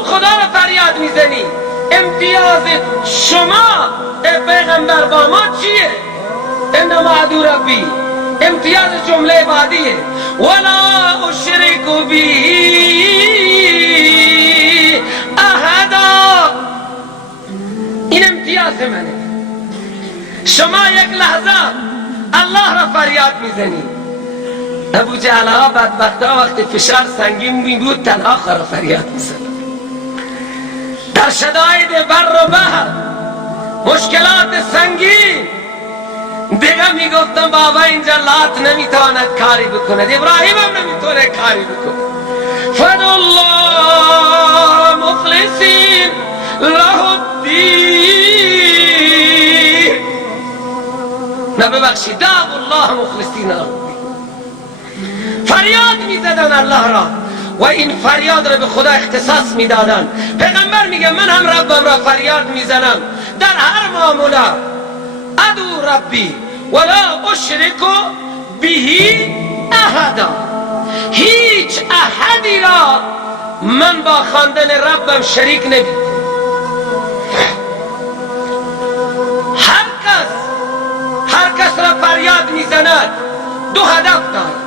تو خدا رو فریاد میزنی. امتیاز شما پیغمبر با ما چیه؟ انما ادعو ربی. امتیاز جمله بعدیه ولا اشرک بی احدا. این امتیاز منه. شما یک لحظه الله را فریاد میزنی. ابو جهل ها بدبخت ها وقتی فشار سنگین می بود تنها خرا فریاد میزد. در شدائد بر و بحر مشکلات سنگین دیگه میگفتم بابا اینجا لات نمیتواند کاری بکند، ابراهیم هم نمیتونه کاری بکند. فدعوا الله مخلصین له الدین. نه ببخشید دعوا الله مخلصین له الدین. فریاد میزدن الله را و این فریاد را به خدا اختصاص میدادن. پیغمبر میگه من هم ربم را فریاد میزنم در هر معامله. ادعو ربی ولا اشرک به احدا. هیچ احدی را من با خواندن ربم شریک نمی‌کنم. هر کس را فریاد میزند دو هدف دارد،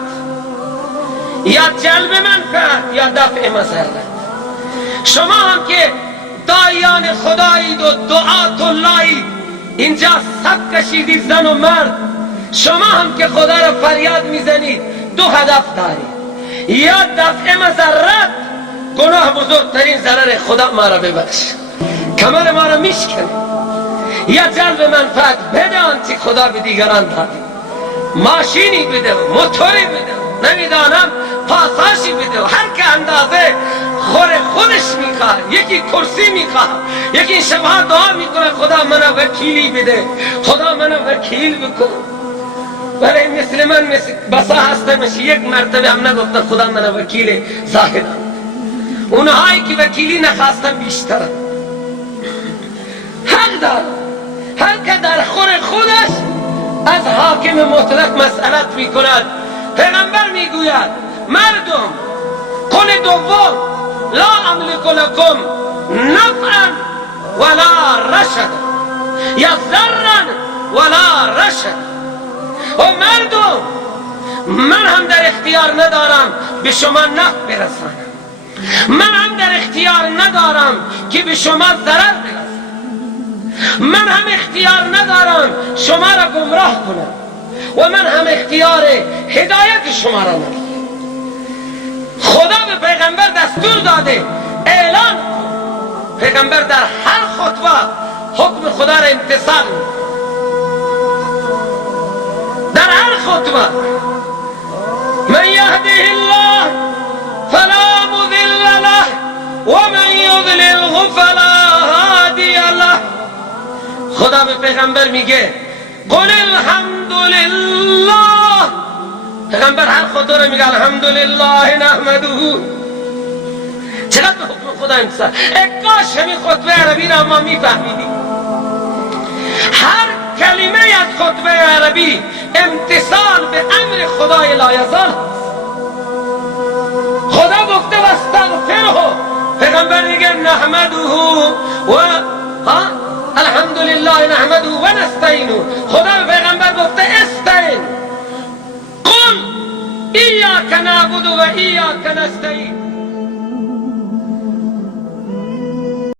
یا جلب منفعت یا دفع مضرت. شما هم که داعیان خدایید و دعات اللهید، اینجا صف کشیدید زن و مرد، شما هم که خدا را فریاد میزنید دو هدف دارید، یا دفع مضرت، گناه بزرگترین ضرر، خدا ما را ببخش، کمر ما را میشکنه، یا جلب منفعت، بده آنچه خدا به دیگران داده، ماشینی بده و موتوری بده و نمیدانم پاساشی بده و هر که اندازه خودش میخواد. یکی کرسی میخواد، یکی شبها دعا میکنه خدا منو وکیلی بده، خدا منو وکیل بکن. ولی مثل من بسا هستمش یک مرتبه هم نگفتن خدا منو وکیل زاهدم. اونهایی که وکیلی نخواستن بیشترن. حق دارن هر که در خودش از حاکم مطلق مسئلت میکند. پیغمبر میگوید مردم قل دوم لا املک لکم نفعا ولا رشد یا ضرا ولا رشد. و مردم من هم در اختیار ندارم به شما نفع برسانم، من هم در اختیار ندارم که به شما ضرر برسانم، من هم اختیار ندارم شما را گمراه کنم و من هم اختیار هدایت شما را ندارم. خدا به پیغمبر دستور داده اعلان کن. پیغمبر در هر خطبه حکم خدا را امتثال می‌کند. در هر خطبه من یهده الله فلا مضل له و من یضلله فلا هادی له. خدا به پیغمبر میگه قل الحمدلله. پیغمبر هر خطبه رو میگه الحمدلله نحمده. چقدر به حکم خدا امتثال. کاش همین خطبه عربی را ما میفهمیدیم. هر کلمه از خطبه عربی امتثال به امر خدای لایزال. خدا گفته و استغفره، پیغمبر میگه نحمده و الحمدلله نحمده و نستعینه. خدا به پیغمبر گفته استعین. قل ایاک نعبد و ایاک نستعین.